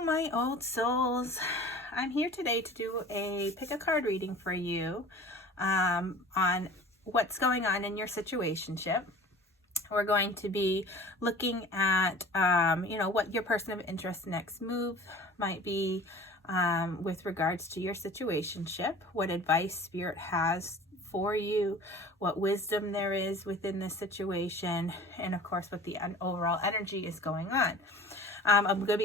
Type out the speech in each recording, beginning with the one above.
Hello, my old souls. I'm here today to do a pick a card reading for you on what's going on in your situationship. We're going to be looking at, what your person of interest next move might be with regards to your situationship, what advice Spirit has for you, what wisdom there is within the situation, and of course what the overall energy is going on. I'm going to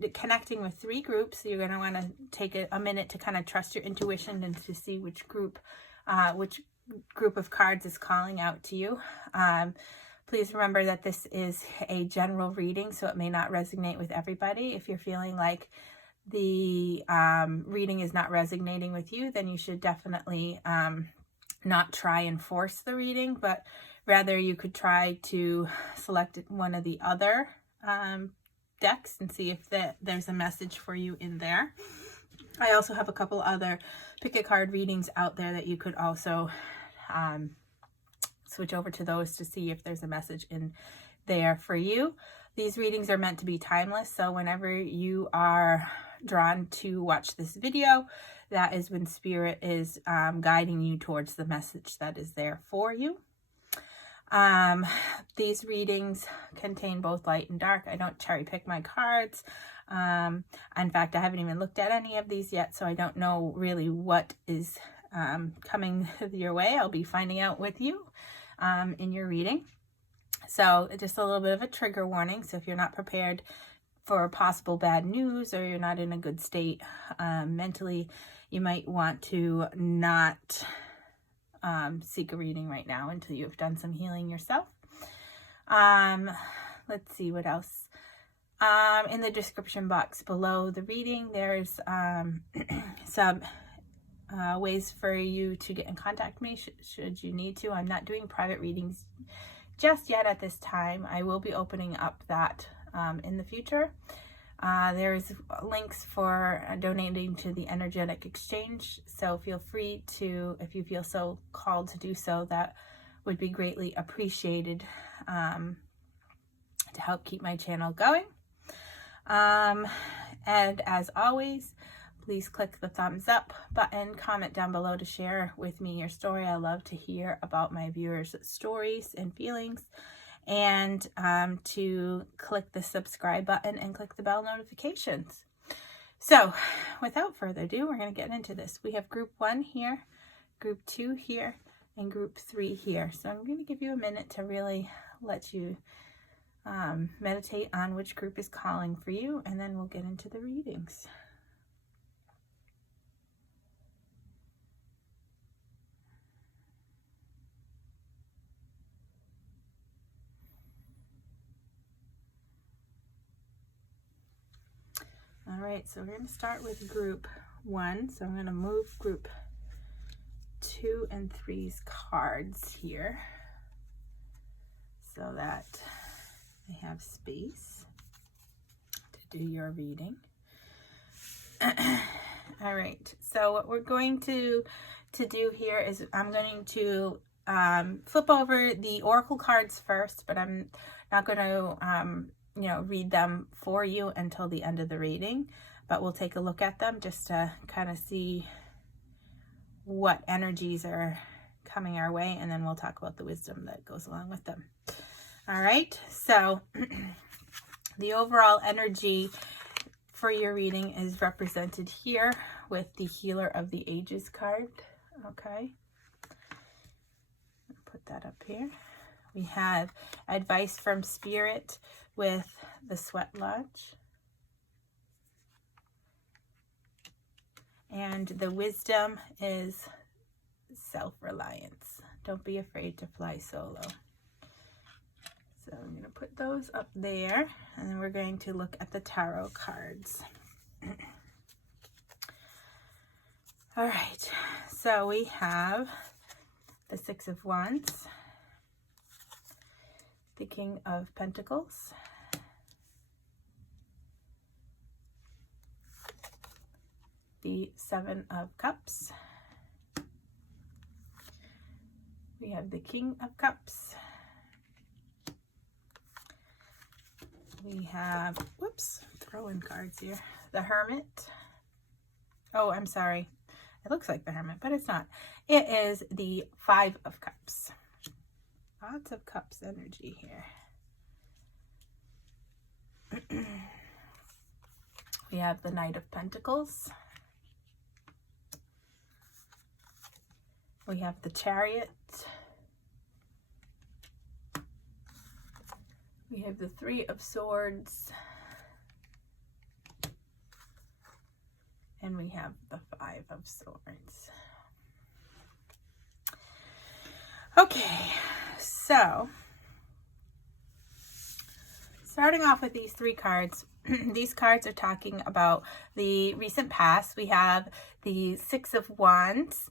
be connecting with 3 groups. So you're going to want to take a minute to kind of trust your intuition and to see which group of cards is calling out to you. Please remember that this is a general reading, so it may not resonate with everybody. If you're feeling like the reading is not resonating with you, then you should definitely not try and force the reading, but rather you could try to select one of the other decks and see if there's a message for you in there. I also have a couple other pick a card readings out there that you could also switch over to those to see if there's a message in there for you. These readings are meant to be timeless, so whenever you are drawn to watch this video, that is when Spirit is guiding you towards the message that is there for you. These readings contain both light and dark. I don't cherry pick my cards. In fact, I haven't even looked at any of these yet, so I don't know really what is coming your way. I'll be finding out with you in your reading. So just a little bit of a trigger warning. So if you're not prepared for possible bad news or you're not in a good state mentally, you might want to not seek a reading right now until you've done some healing yourself. Let's see what else. In the description box below the reading, there's some ways for you to get in contact with me should you need to. I'm not doing private readings just yet at this time. I will be opening up that in the future. There's links for donating to the energetic exchange, so feel free to, if you feel so called to do so, that would be greatly appreciated to help keep my channel going. And as always, please click the thumbs up button, comment down below to share with me your story. I love to hear about my viewers' stories and feelings. And to click the subscribe button and click the bell notifications. So without further ado, we're going to get into this. We have group 1 here, group 2 here, and group 3 here. So I'm going to give you a minute to really let you meditate on which group is calling for you, and then we'll get into the readings. All right, so we're going to start with group 1. So I'm going to move group 2 and 3's cards here so that I have space to do your reading. All right, so what we're going to do here is I'm going to flip over the oracle cards first, but I'm not going to read them for you until the end of the reading, but we'll take a look at them just to kind of see what energies are coming our way, and then we'll talk about the wisdom that goes along with them. All right, so the overall energy for your reading is represented here with the Healer of the Ages card. Okay, put that up here. We have advice from Spirit with the Sweat Lodge. And the wisdom is self-reliance. Don't be afraid to fly solo. So I'm going to put those up there, and then we're going to look at the tarot cards. All right, so we have the 6 of Wands, the King of Pentacles, the 7 of Cups, we have the King of Cups, we have, throwing cards here. The Hermit. Oh, I'm sorry. It looks like the Hermit, but it's not. It is the Five of Cups. Lots of cups energy here. We have the Knight of Pentacles. We have the Chariot. We have the Three of Swords. And we have the Five of Swords. Okay, so starting off with these three cards, these cards are talking about the recent past. We have the Six of Wands,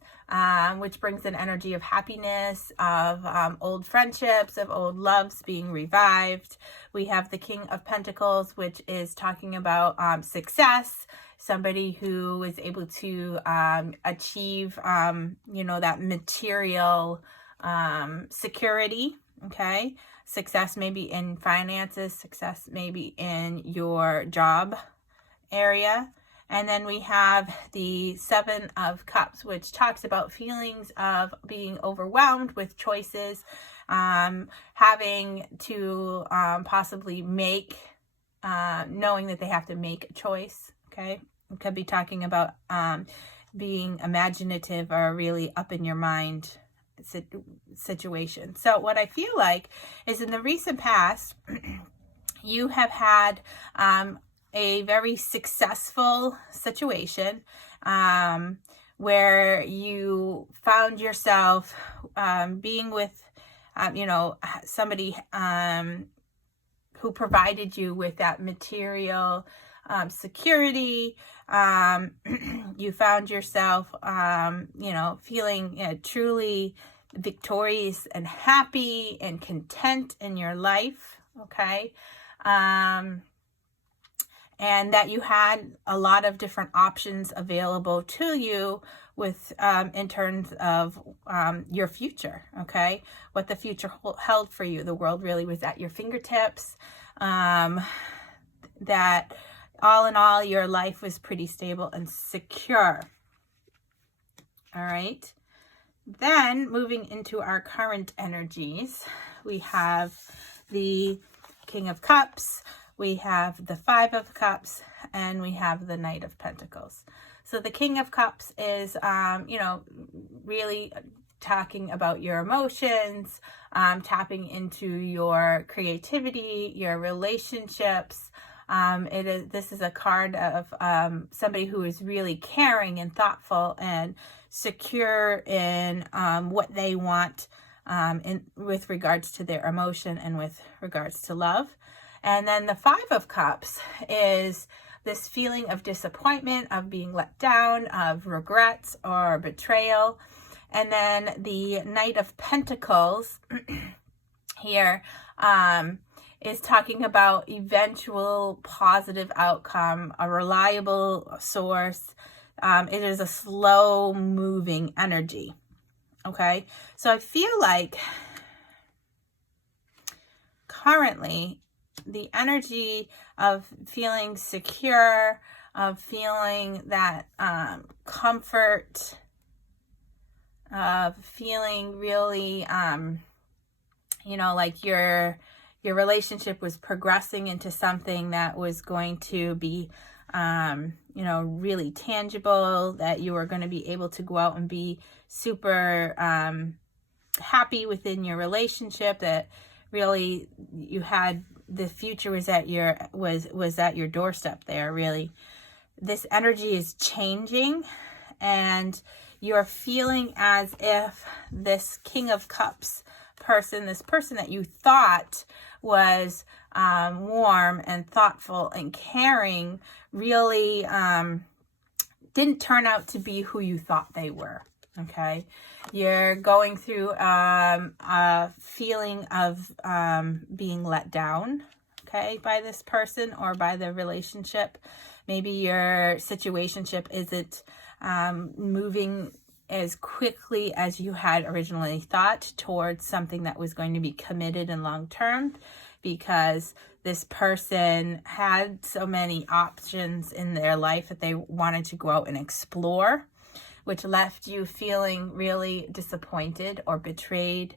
which brings an energy of happiness, of old friendships, of old loves being revived. We have the King of Pentacles, which is talking about success, somebody who is able to achieve, that material security, okay? Success maybe in finances, success maybe in your job area. And then we have the Seven of Cups, which talks about feelings of being overwhelmed with choices, having to possibly make, knowing that they have to make a choice, okay? It could be talking about being imaginative or really up in your mind situation. So what I feel like is in the recent past, you have had a very successful situation where you found yourself being with, somebody who provided you with that material security. You found yourself, feeling truly victorious and happy and content in your life, okay? And that you had a lot of different options available to you with, in terms of your future, okay? What the future held for you. The world really was at your fingertips. That all in all, your life was pretty stable and secure. All right. Then moving into our current energies, we have the King of Cups, we have the Five of Cups, and we have the Knight of Pentacles. So the King of Cups is, really talking about your emotions, tapping into your creativity, your relationships. This is a card of somebody who is really caring and thoughtful and secure in what they want with regards to their emotion and with regards to love. And then the Five of Cups is this feeling of disappointment, of being let down, of regrets or betrayal. And then the Knight of Pentacles here is talking about eventual positive outcome, a reliable source. It is a slow moving energy. Okay. So I feel like currently the energy of feeling secure, of feeling that comfort, of feeling really, like your relationship was progressing into something that was going to be, really tangible, that you were going to be able to go out and be super happy within your relationship, that really you had the future was at your doorstep there, really. This energy is changing, and you're feeling as if this King of Cups person, this person that you thought was warm and thoughtful and caring, really didn't turn out to be who you thought they were. Okay, you're going through a feeling of being let down, okay, by this person or by the relationship. Maybe your situationship isn't moving as quickly as you had originally thought towards something that was going to be committed and long-term, because this person had so many options in their life that they wanted to go out and explore, which left you feeling really disappointed or betrayed.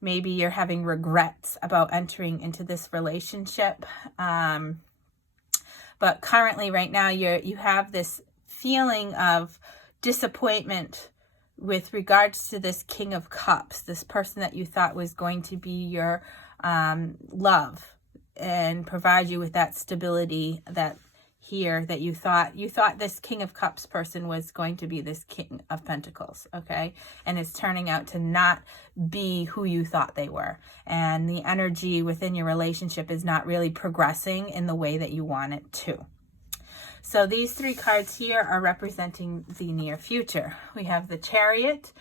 Maybe you're having regrets about entering into this relationship. But currently right now you have this feeling of disappointment with regards to this King of Cups, this person that you thought was going to be your love and provide you with that stability that you thought this King of Cups person was going to be this King of Pentacles, okay? And it's turning out to not be who you thought they were. And the energy within your relationship is not really progressing in the way that you want it to. So these three cards here are representing the near future. We have the Chariot,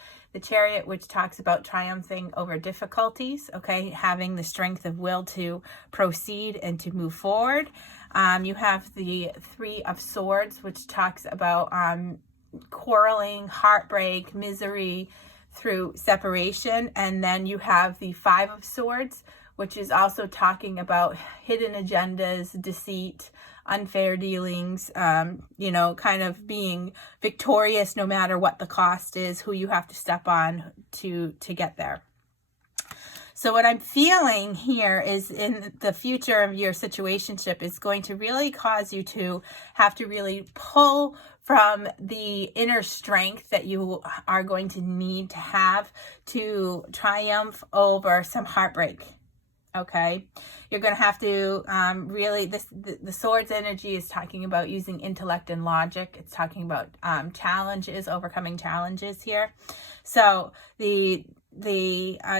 which talks about triumphing over difficulties, okay? Having the strength of will to proceed and to move forward. You have the Three of Swords, which talks about quarreling, heartbreak, misery through separation. And then you have the Five of Swords, which is also talking about hidden agendas, deceit, unfair dealings, kind of being victorious no matter what the cost is, who you have to step on to get there. So what I'm feeling here is in the future of your situationship is going to really cause you to have to really pull from the inner strength that you are going to need to have to triumph over some heartbreak. Okay, you're going to have to really, the Swords energy is talking about using intellect and logic. It's talking about challenges, overcoming challenges here. So the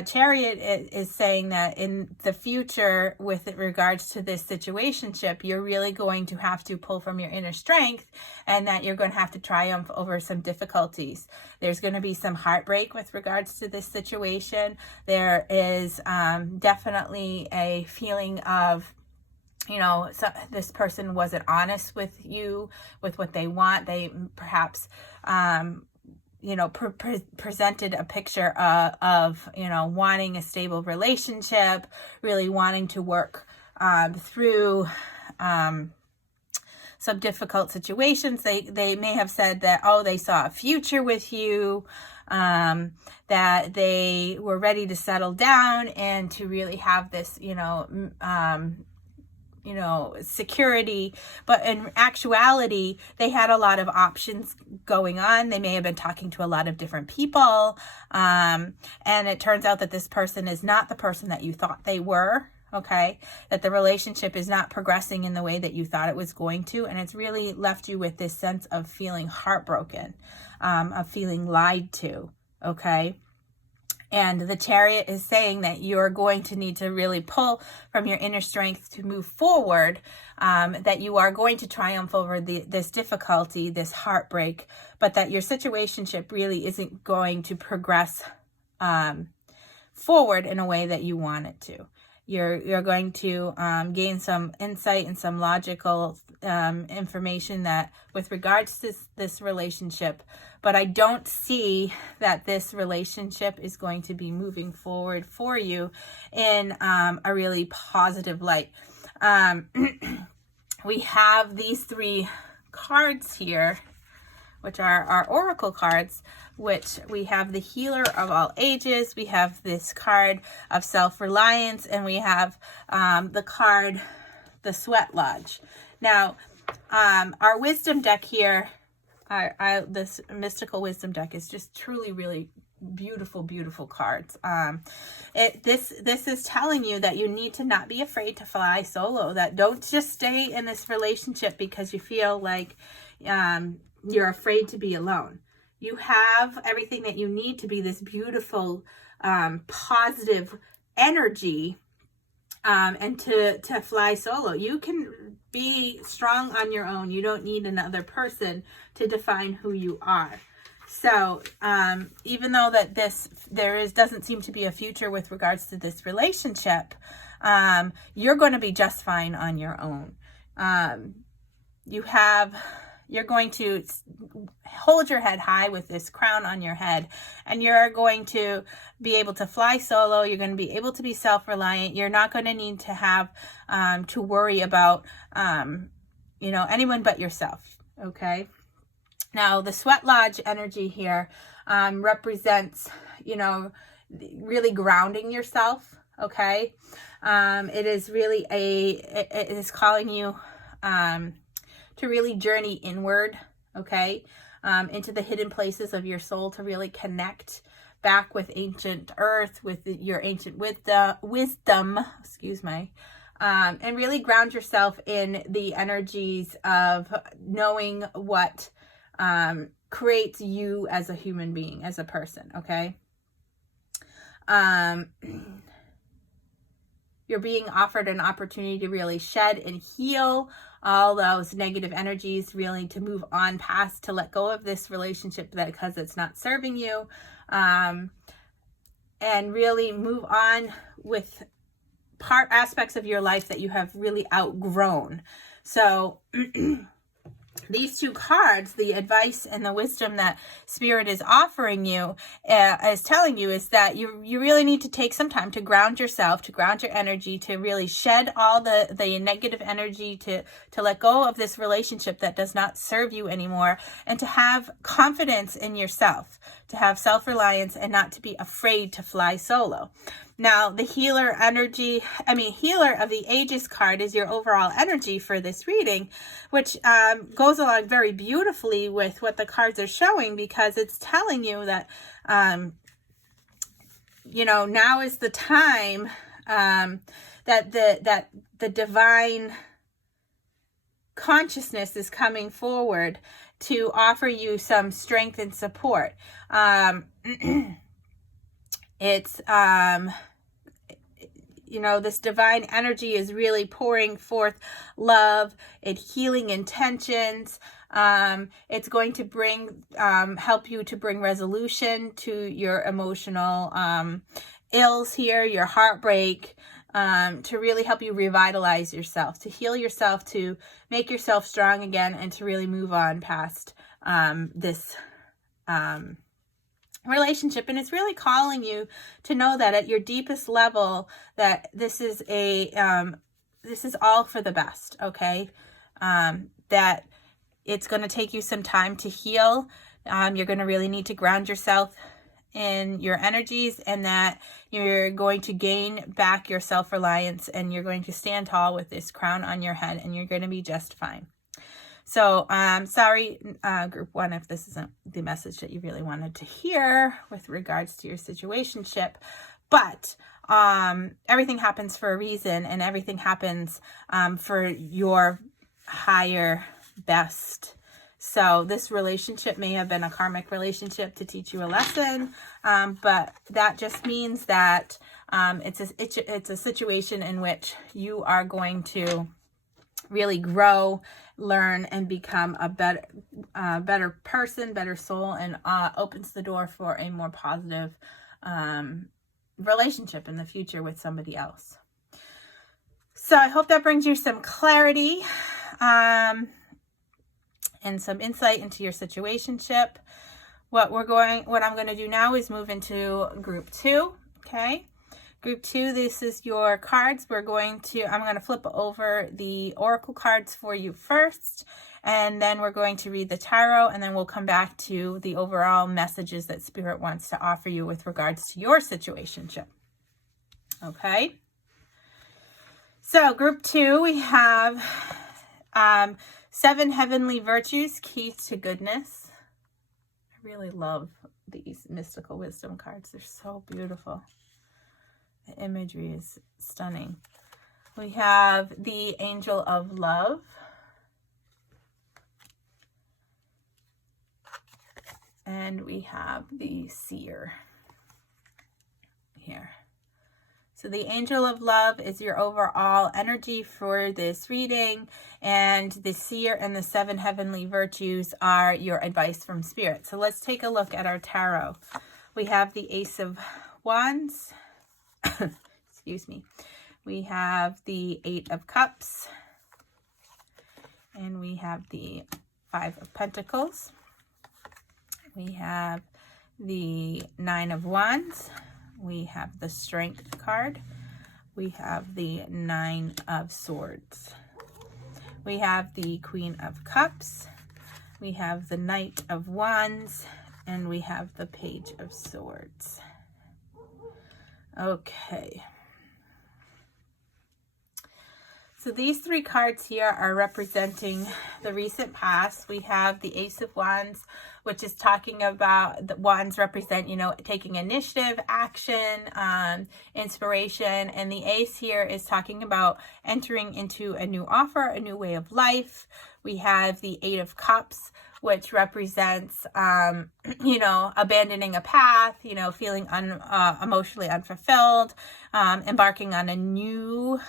Chariot is saying that in the future, with regards to this situationship, you're really going to have to pull from your inner strength, and that you're going to have to triumph over some difficulties. There's going to be some heartbreak with regards to this situation. There is definitely a feeling of, so this person wasn't honest with you, with what they want. They perhaps presented a picture of wanting a stable relationship, really wanting to work through some difficult situations. They may have said that, they saw a future with you, that they were ready to settle down and to really have this, security, but in actuality, they had a lot of options going on. They may have been talking to a lot of different people. And it turns out that this person is not the person that you thought they were. Okay. That the relationship is not progressing in the way that you thought it was going to. And it's really left you with this sense of feeling heartbroken, of feeling lied to. Okay. And the Chariot is saying that you're going to need to really pull from your inner strength to move forward, that you are going to triumph over this difficulty, this heartbreak, but that your situationship really isn't going to progress forward in a way that you want it to. You're going to gain some insight and some logical information that with regards to this relationship, but I don't see that this relationship is going to be moving forward for you in a really positive light. We have these three cards here, which are our oracle cards, which we have the Healer of all ages, we have this card of self-reliance, and we have the card, the Sweat Lodge. Now, our wisdom deck here, this mystical wisdom deck is just truly really beautiful, beautiful cards. This is telling you that you need to not be afraid to fly solo, that don't just stay in this relationship because you feel like you're afraid to be alone. You have everything that you need to be this beautiful, positive energy, and to fly solo. You can be strong on your own. You don't need another person to define who you are. So even though that doesn't seem to be a future with regards to this relationship, you're going to be just fine on your own. You have You're going to hold your head high with this crown on your head, and you're going to be able to fly solo. You're going to be able to be self-reliant. You're not going to need to have to worry about anyone but yourself. Okay. Now the Sweat Lodge energy here represents really grounding yourself. Okay. It is really it is calling you to really journey inward, okay, into the hidden places of your soul, to really connect back with ancient earth, with your ancient wisdom, and really ground yourself in the energies of knowing what creates you as a human being, as a person, okay? You're being offered an opportunity to really shed and heal all those negative energies, really to move on past, to let go of this relationship because it's not serving you, and really move on with aspects of your life that you have really outgrown. So these two cards, the advice and the wisdom that Spirit is offering you, is telling you, is that you really need to take some time to ground yourself, to ground your energy, to really shed all the negative energy, to let go of this relationship that does not serve you anymore, and to have confidence in yourself, to have self-reliance, and not to be afraid to fly solo. Now, the healer of the Aegis card is your overall energy for this reading, which goes along very beautifully with what the cards are showing, because it's telling you that, now is the time that the divine consciousness is coming forward to offer you some strength and support. It's this divine energy is really pouring forth love and healing intentions. It's going to help you to bring resolution to your emotional ills here, your heartbreak, to really help you revitalize yourself, to heal yourself, to make yourself strong again, and to really move on past this relationship. And it's really calling you to know that at your deepest level, that this is all for the best, okay? That it's going to take you some time to heal. You're going to really need to ground yourself in your energies, and that you're going to gain back your self-reliance, and you're going to stand tall with this crown on your head, and you're going to be just fine. So sorry, group one, if this isn't the message that you really wanted to hear with regards to your situationship, but everything happens for a reason, and everything happens for your higher best. So this relationship may have been a karmic relationship to teach you a lesson, but that just means that it's a situation in which you are going to really grow, learn, and become a better person, better soul, and opens the door for a more positive relationship in the future with somebody else. So I hope that brings you some clarity and some insight into your situationship. What I'm going to do now is move into group 2. Okay. Group 2, this is your cards. I'm going to flip over the oracle cards for you first, and then we're going to read the tarot, and then we'll come back to the overall messages that Spirit wants to offer you with regards to your situationship. Okay. So group 2, we have 7 heavenly virtues, keys to goodness. I really love these mystical wisdom cards. They're so beautiful. The imagery is stunning. We have the angel of love. And we have the seer here. So the angel of love is your overall energy for this reading, and the seer and the 7 heavenly virtues are your advice from Spirit. So let's take a look at our tarot. We have the Ace of Wands. Excuse me. We have the 8 of Cups, and we have the Five of Pentacles. We have the Nine of Wands. We have the Strength card. We have the Nine of Swords. We have the Queen of Cups. We have the Knight of Wands. And we have the Page of Swords. Okay. So these three cards here are representing the recent past. We have the Ace of Wands, which is talking about the wands represent, taking initiative, action, inspiration. And the Ace here is talking about entering into a new offer, a new way of life. We have the Eight of Cups, which represents, abandoning a path, feeling emotionally unfulfilled, embarking on a new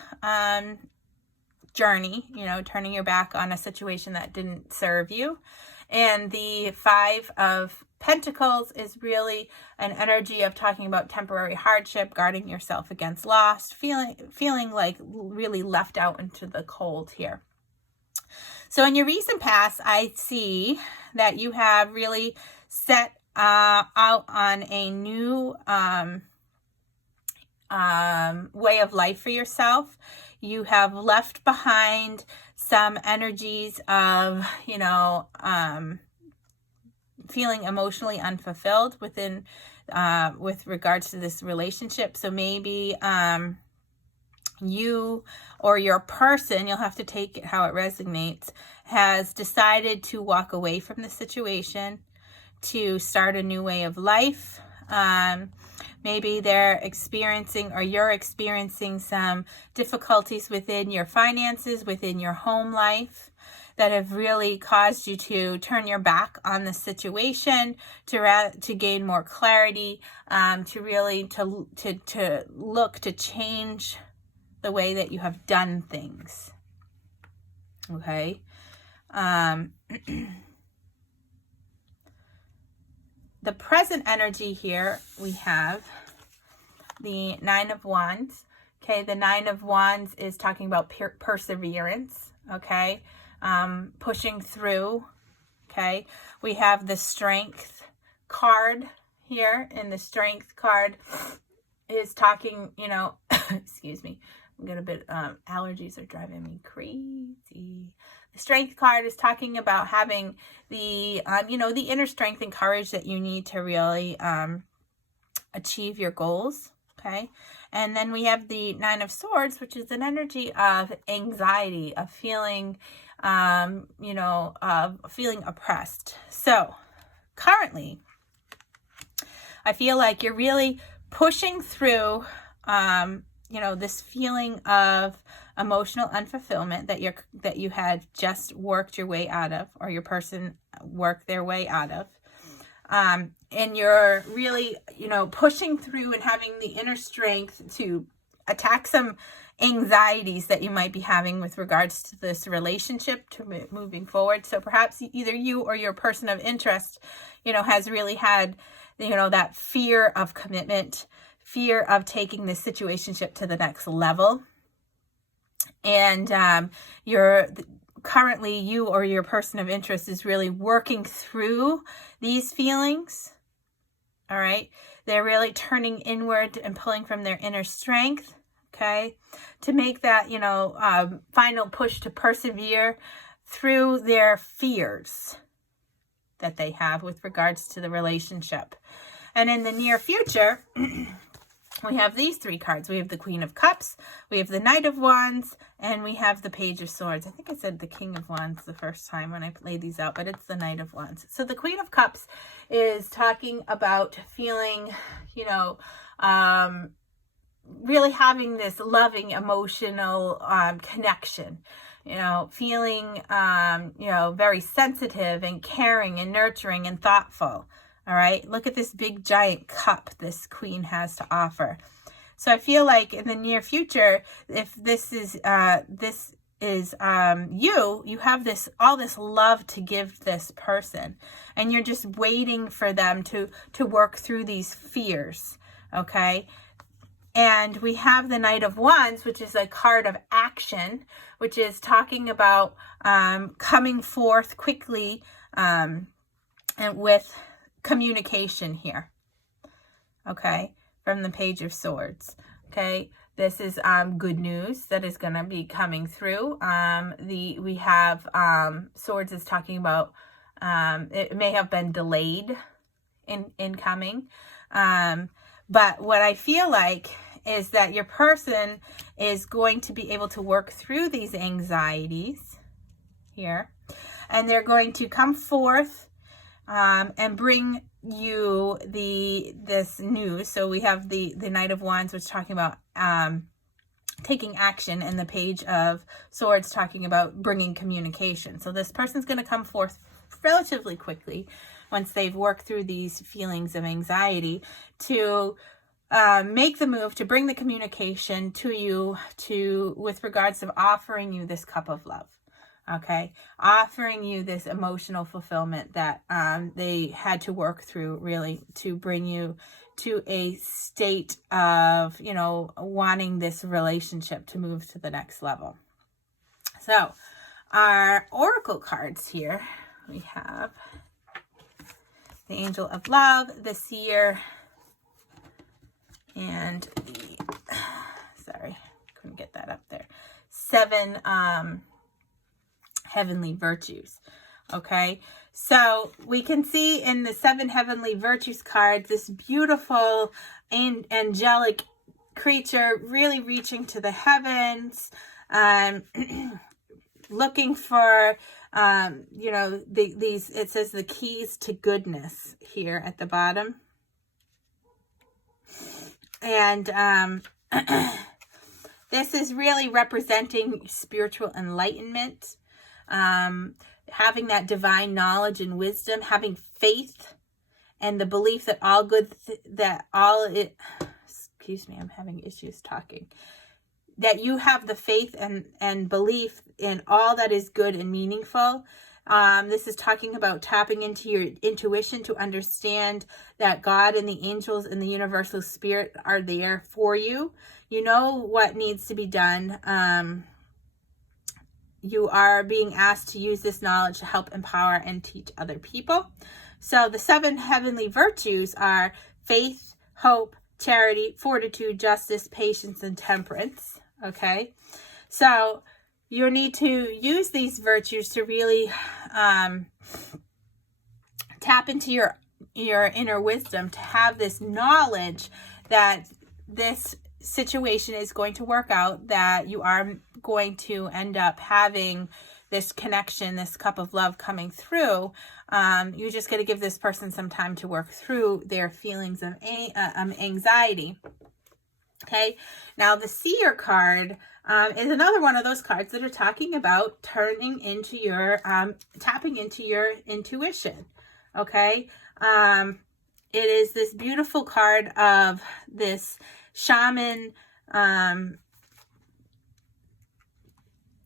journey, turning your back on a situation that didn't serve you. And the Five of Pentacles is really an energy of talking about temporary hardship, guarding yourself against loss, feeling like really left out into the cold here. So in your recent past, I see that you have really set out on a new way of life for yourself. You have left behind some energies of, feeling emotionally unfulfilled with regards to this relationship. So maybe you or your person, you'll have to take it how it resonates, has decided to walk away from the situation to start a new way of life. Maybe they're experiencing, or you're experiencing, some difficulties within your finances, within your home life, that have really caused you to turn your back on the situation, to gain more clarity, to look to change the way that you have done things. Okay. The present energy here, we have the Nine of Wands. Okay, the Nine of Wands is talking about perseverance. Okay, pushing through. Okay, we have the Strength card here, and the Strength card is talking, excuse me, I'm getting a bit, allergies are driving me crazy. The Strength card is talking about having the, the inner strength and courage that you need to really achieve your goals. Okay. And then we have the Nine of Swords, which is an energy of anxiety, of feeling, feeling oppressed. So currently, I feel like you're really pushing through, this feeling of emotional unfulfillment that you had just worked your way out of, or your person worked their way out of. And you're really, pushing through and having the inner strength to attack some anxieties that you might be having with regards to this relationship, to moving forward. So perhaps either you or your person of interest, has really had, that fear of commitment, fear of taking this situationship to the next level. And currently you or your person of interest is really working through these feelings. All right. They're really turning inward and pulling from their inner strength. Okay. To make that, final push to persevere through their fears that they have with regards to the relationship. And in the near future, we have these three cards. We have the Queen of Cups, we have the Knight of Wands, and we have the Page of Swords. I think I said the King of Wands the first time when I laid these out, but it's the Knight of Wands. So the Queen of Cups is talking about feeling, really having this loving, emotional connection, feeling, very sensitive and caring and nurturing and thoughtful. All right, look at this big giant cup this queen has to offer. So I feel like in the near future, if this is you have all this love to give this person, and you're just waiting for them to work through these fears. Okay, And we have the Knight of Wands, which is a card of action, which is talking about coming forth quickly and with communication here. Okay, from the Page of Swords. Okay, this is good news that is going to be coming through. We have Swords is talking about it may have been delayed in coming. But what I feel like is that your person is going to be able to work through these anxieties here, and they're going to come forth and bring you this news. So we have the Knight of Wands, which is talking about taking action, and the Page of Swords talking about bringing communication. So this person's going to come forth relatively quickly once they've worked through these feelings of anxiety to make the move to bring the communication to you with regards of offering you this cup of love. Okay, offering you this emotional fulfillment that they had to work through, really, to bring you to a state of, wanting this relationship to move to the next level. So our oracle cards here, we have the Angel of Love, the Seer, and sorry, couldn't get that up there. 7 heavenly virtues. Okay, so we can see in the 7 heavenly virtues card this beautiful and angelic creature really reaching to the heavens, looking for these, it says the keys to goodness here at the bottom. And this is really representing spiritual enlightenment, having that divine knowledge and wisdom, having faith and the belief that excuse me, I'm having issues talking. That you have the faith and belief in all that is good and meaningful. This is talking about tapping into your intuition to understand that God and the angels and the universal spirit are there for you. You know what needs to be done. You are being asked to use this knowledge to help empower and teach other people. So the 7 heavenly virtues are faith, hope, charity, fortitude, justice, patience, and temperance. Okay, so you need to use these virtues to really tap into your inner wisdom, to have this knowledge that this situation is going to work out, that you are going to end up having this connection, this cup of love coming through. You just got to give this person some time to work through their feelings of anxiety. Okay, now the Seer card is another one of those cards that are talking about tapping into your intuition. Okay, it is this beautiful card of this shaman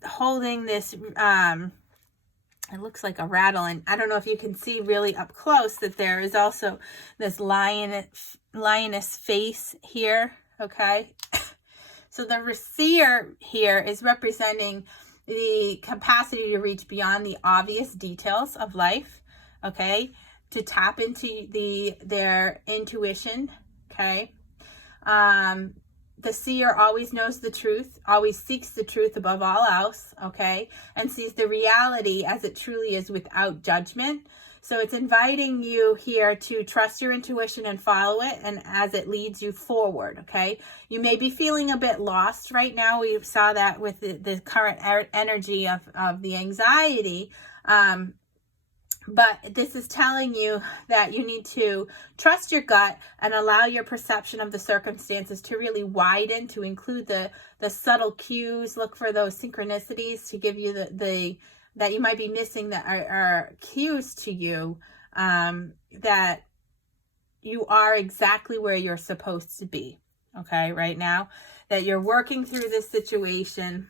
holding this, it looks like a rattle, and I don't know if you can see really up close that there is also this lioness face here. Okay, so the Seer here is representing the capacity to reach beyond the obvious details of life, okay, to tap into their intuition. Okay, the Seer always knows the truth, always seeks the truth above all else, okay, and sees the reality as it truly is without judgment. So it's inviting you here to trust your intuition and follow it, and as it leads you forward, okay? You may be feeling a bit lost right now. We saw that with the current energy of the anxiety. But this is telling you that you need to trust your gut and allow your perception of the circumstances to really widen, to include the subtle cues. Look for those synchronicities to give you the that you might be missing, that are cues to you that you are exactly where you're supposed to be, okay, right now, that you're working through this situation,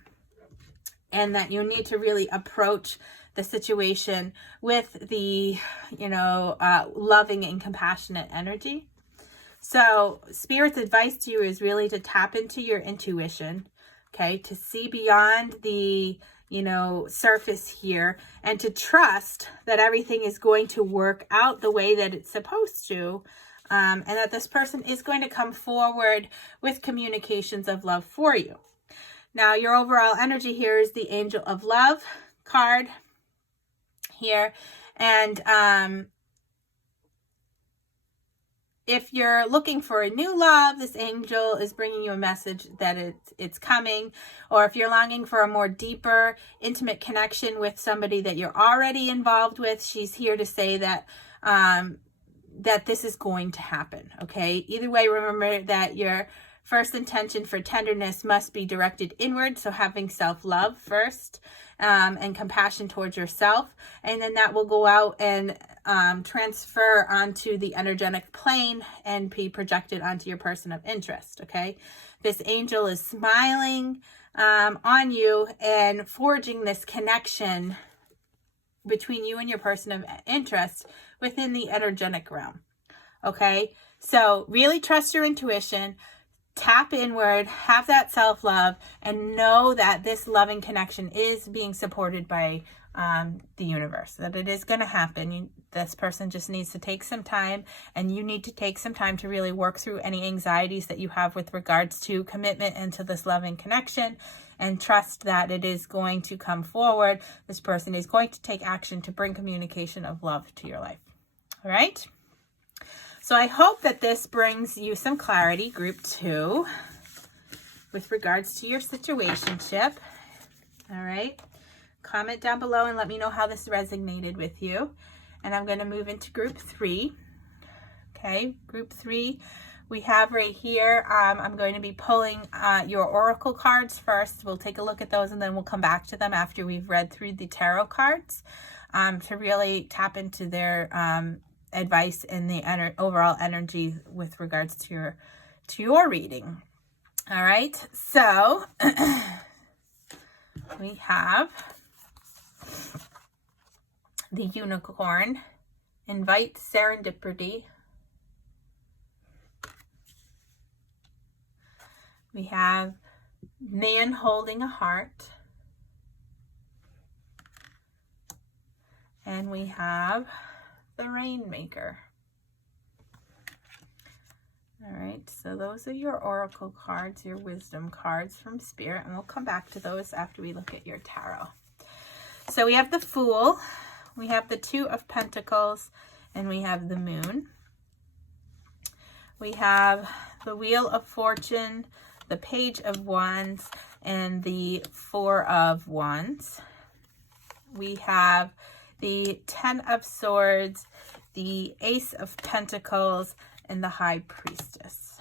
and that you need to really approach the situation with the, loving and compassionate energy. So Spirit's advice to you is really to tap into your intuition, okay, to see beyond the, surface here, and to trust that everything is going to work out the way that it's supposed to, and that this person is going to come forward with communications of love for you. Now, your overall energy here is the Angel of Love card here, and if you're looking for a new love, this angel is bringing you a message that it's coming. Or if you're longing for a more deeper, intimate connection with somebody that you're already involved with, she's here to say that that this is going to happen, okay? Either way, remember that your first intention for tenderness must be directed inward, so having self-love first, and compassion towards yourself, and then that will go out and transfer onto the energetic plane and be projected onto your person of interest, okay? This angel is smiling on you and forging this connection between you and your person of interest within the energetic realm, okay? So really trust your intuition, tap inward, have that self-love, and know that this loving connection is being supported by the universe, that it is going to happen. This person just needs to take some time, and you need to take some time to really work through any anxieties that you have with regards to commitment into this loving connection, and trust that it is going to come forward. This person is going to take action to bring communication of love to your life. All right? So I hope that this brings you some clarity, group 2, with regards to your situationship. All right? Comment down below and let me know how this resonated with you. And I'm going to move into group 3. Okay, group 3, we have right here, I'm going to be pulling your oracle cards first. We'll take a look at those and then we'll come back to them after we've read through the tarot cards to really tap into their advice and the overall energy with regards to your reading. All right, so we have the Unicorn, Invite Serendipity. We have Man Holding a Heart. And we have the Rainmaker. All right, so those are your oracle cards, your wisdom cards from Spirit, and we'll come back to those after we look at your tarot. So we have the Fool, we have the Two of Pentacles, and we have the Moon. We have the Wheel of Fortune, the Page of Wands, and the Four of Wands. We have the Ten of Swords, the Ace of Pentacles, and the High Priestess.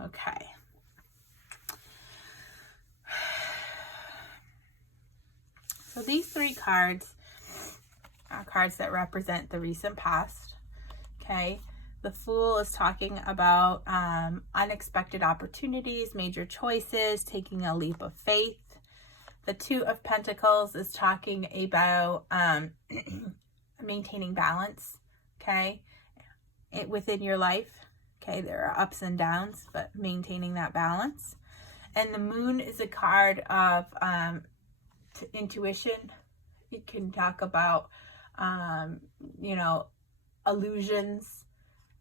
Okay. So these 3 cards are cards that represent the recent past. Okay. The Fool is talking about unexpected opportunities, major choices, taking a leap of faith. The Two of Pentacles is talking about maintaining balance, okay, within your life. Okay, there are ups and downs, but maintaining that balance. And the Moon is a card of intuition. It can talk about, illusions,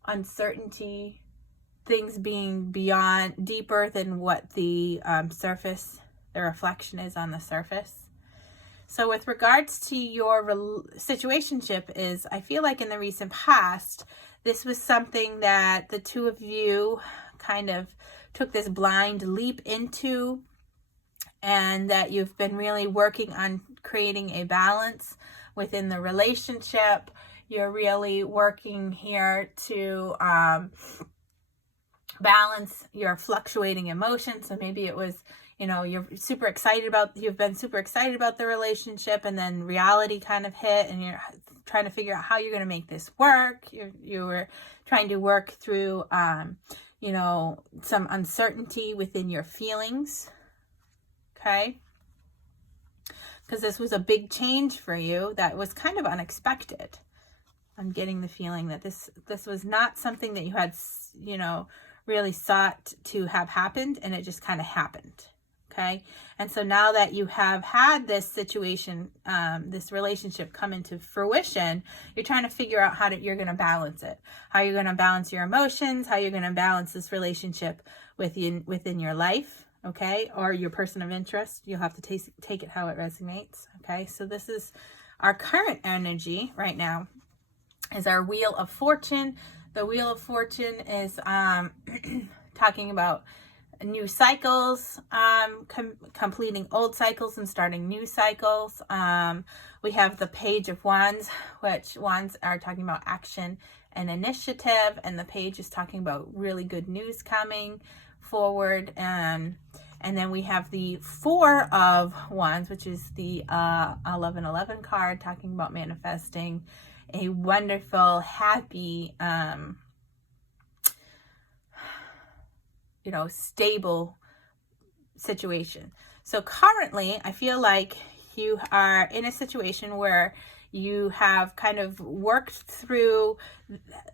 uncertainty, things being beyond, deeper than what the surface, the reflection is on the surface. So with regards to your situationship is, I feel like in the recent past, this was something that the two of you kind of took this blind leap into, and that you've been really working on creating a balance within the relationship. You're really working here to balance your fluctuating emotions. So maybe it was, you've been super excited about the relationship, and then reality kind of hit, and you're trying to figure out how you're going to make this work. You were trying to work through, some uncertainty within your feelings. Okay. Because this was a big change for you that was kind of unexpected. I'm getting the feeling that this was not something that you had, really sought to have happened, and it just kind of happened. Okay. And so now that you have had this situation, this relationship come into fruition, you're trying to figure out how you're going to balance it, how you're going to balance your emotions, how you're going to balance this relationship within your life. Okay. Or your person of interest. You'll have to take it how it resonates. Okay. So this is our current energy right now, is our Wheel of Fortune. The Wheel of Fortune is talking about new cycles, completing old cycles and starting new cycles. We have the Page of Wands, which wands are talking about action and initiative, and the page is talking about really good news coming forward. And then we have the Four of Wands, which is the 1111 card, talking about manifesting a wonderful, happy, stable situation. So currently, I feel like you are in a situation where you have kind of worked through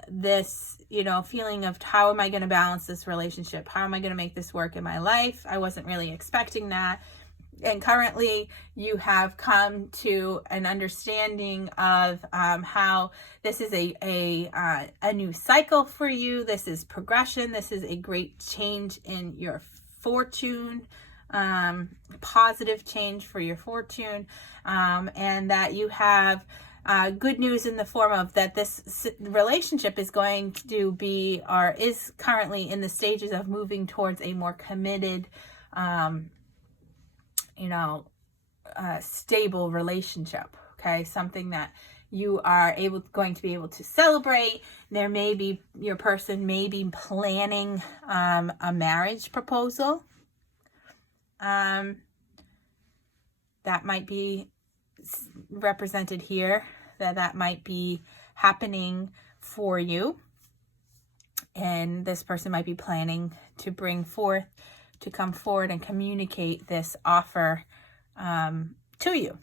this, feeling of how am I going to balance this relationship? How am I going to make this work in my life? I wasn't really expecting that. And currently you have come to an understanding of how this is a new cycle for you. This is progression. This is a great change in your fortune, positive change for your fortune, and that you have good news in the form of that this relationship is going to be, or is currently in the stages of moving towards a more committed, stable relationship. Okay. Something that you are going to be able to celebrate. There may be, your person may be planning, a marriage proposal. That might be represented here, that might be happening for you. And this person might be planning to come forward and communicate this offer to you,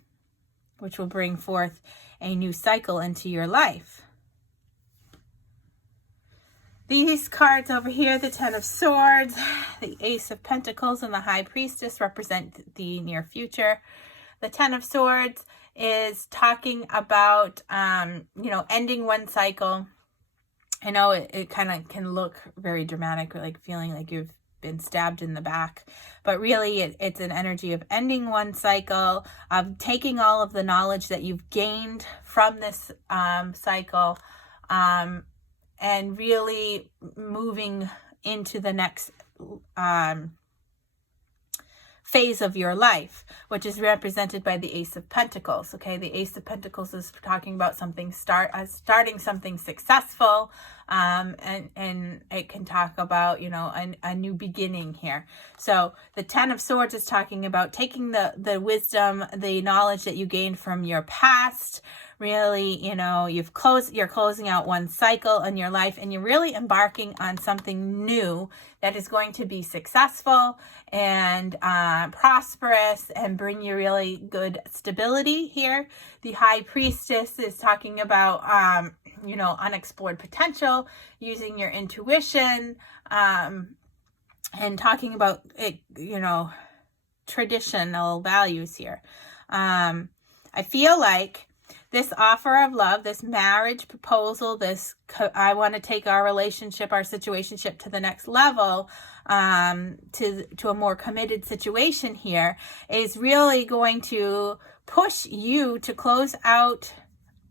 which will bring forth a new cycle into your life. These cards over here, the Ten of Swords, the Ace of Pentacles, and the High Priestess, represent the near future. The Ten of Swords is talking about, ending one cycle. I know it kind of can look very dramatic, like feeling like you've been stabbed in the back, but really it's an energy of ending one cycle, of taking all of the knowledge that you've gained from this cycle, and really moving into the next phase of your life, which is represented by the Ace of Pentacles. Okay, the Ace of Pentacles is talking about starting something successful, and it can talk about a new beginning here. So the Ten of Swords is talking about taking the wisdom, the knowledge that you gained from your past. Really, you're closing out one cycle in your life, and you're really embarking on something new that is going to be successful and prosperous and bring you really good stability here. The High Priestess is talking about, unexplored potential, using your intuition, and talking about it, traditional values here. I feel like this offer of love, this marriage proposal, I want to take our relationship, our situationship to the next level, to a more committed situation here, is really going to push you to close out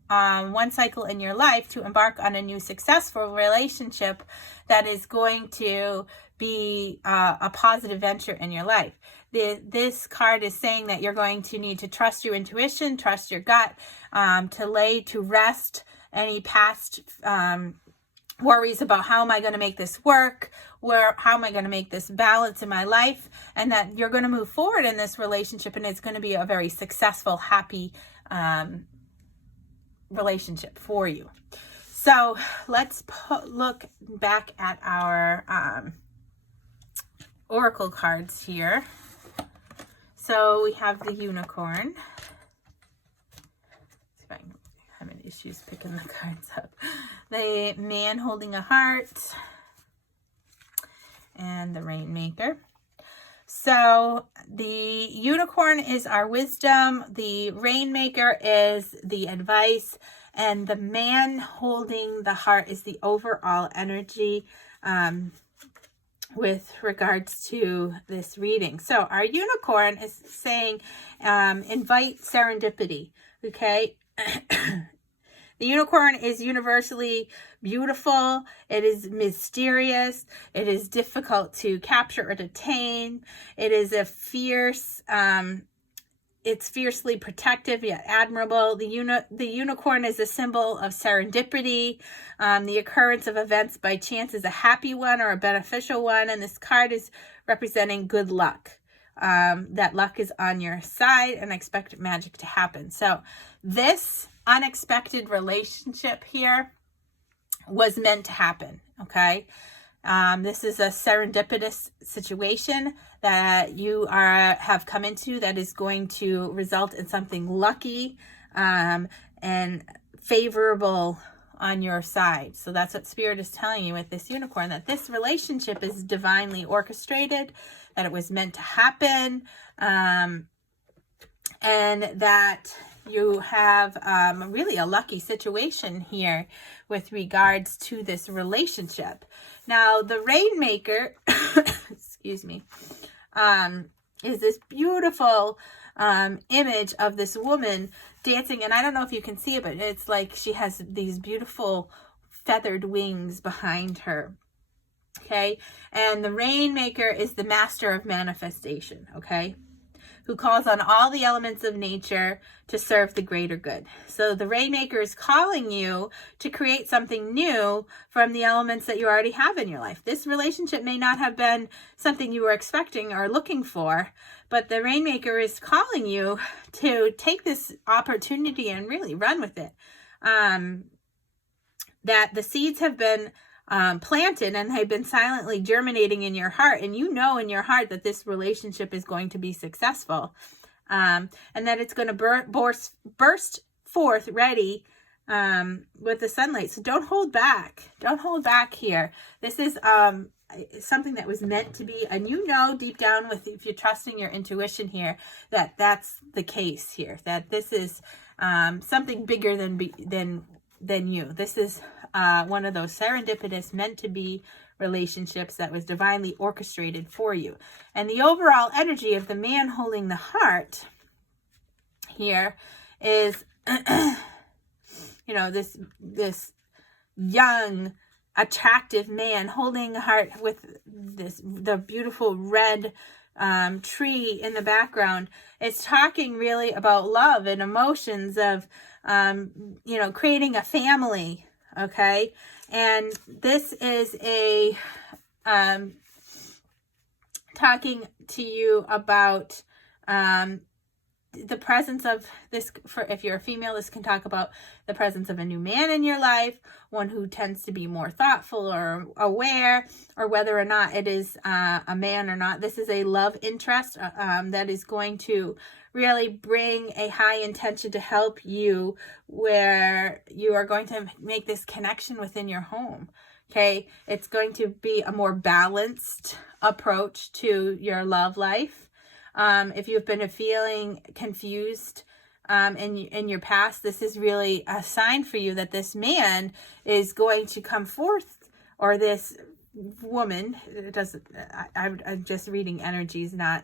one cycle in your life, to embark on a new successful relationship that is going to be a positive venture in your life. This card is saying that you're going to need to trust your intuition, trust your gut, to lay to rest any past worries about how am I going to make this work, how am I going to make this balance in my life, and that you're going to move forward in this relationship, and it's going to be a very successful, happy relationship for you. So let's look back at our oracle cards here. So we have the Unicorn. See if I can having issues picking the cards up. The man holding a heart. And the Rainmaker. So the unicorn is our wisdom. The Rainmaker is the advice. And the man holding the heart is the overall energy with regards to this reading. So our unicorn is saying invite serendipity. Okay. The unicorn is universally beautiful. It is mysterious. It is difficult to capture or detain. It is a fierce, it's fiercely protective yet admirable. The unicorn is a symbol of serendipity. The occurrence of events by chance is a happy one or a beneficial one. And this card is representing good luck. That luck is on your side and expect magic to happen. So this unexpected relationship here was meant to happen. Okay. This is a serendipitous situation that you have come into that is going to result in something lucky and favorable on your side. So that's what Spirit is telling you with this unicorn, that this relationship is divinely orchestrated, that it was meant to happen, and that you have really a lucky situation here with regards to this relationship. Now, the Rainmaker, excuse me, is this beautiful image of this woman dancing. And I don't know if you can see it, but it's like she has these beautiful feathered wings behind her. Okay. And the Rainmaker is the master of manifestation. Okay. Who calls on all the elements of nature to serve the greater good. So the Rainmaker is calling you to create something new from the elements that you already have in your life. This relationship may not have been something you were expecting or looking for, but the Rainmaker is calling you to take this opportunity and really run with it. That the seeds have been planted and they've been silently germinating in your heart, and you know in your heart that this relationship is going to be successful, and that it's going to burst forth ready with the sunlight. So don't hold back. Don't hold back here. This is something that was meant to be, and you know deep down, with if you're trusting your intuition here, that that's the case here, that this is something bigger than you. This is one of those serendipitous, meant to be relationships that was divinely orchestrated for you. And the overall energy of the man holding the heart here is, this young, attractive man holding a heart with the beautiful red tree in the background. It's talking really about love and emotions of, creating a family. Okay. And this is talking to you about, the presence of this. For if you're a female, this can talk about the presence of a new man in your life, one who tends to be more thoughtful or aware, or whether or not it is a man or not. This is a love interest that is going to really bring a high intention to help you, where you are going to make this connection within your home. Okay. It's going to be a more balanced approach to your love life. If you've been feeling confused in your past, this is really a sign for you that this man is going to come forth, or this woman, I'm just reading energies, not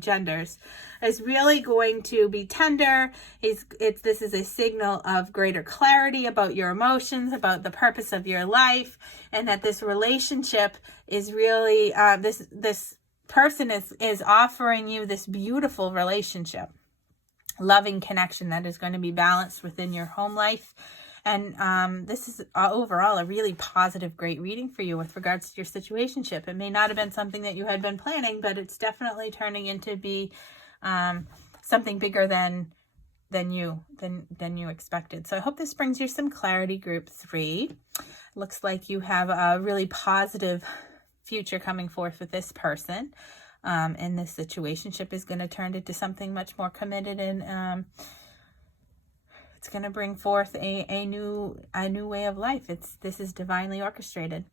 genders, is really going to be tender. This is a signal of greater clarity about your emotions, about the purpose of your life, and that this relationship is really this person is offering you this beautiful relationship, loving connection that is going to be balanced within your home life. And this is overall a really positive, great reading for you with regards to your situationship. It may not have been something that you had been planning, but it's definitely turning into be something bigger than you expected. So I hope this brings you some clarity, group 3. Looks like you have a really positive future coming forth with this person. And this situationship is going to turn into something much more committed and It's going to bring forth a new way of life. This is divinely orchestrated.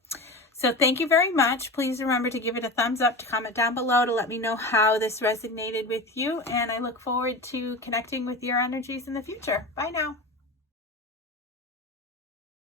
So thank you very much. Please remember to give it a thumbs up, to comment down below to let me know how this resonated with you. And I look forward to connecting with your energies in the future. Bye now.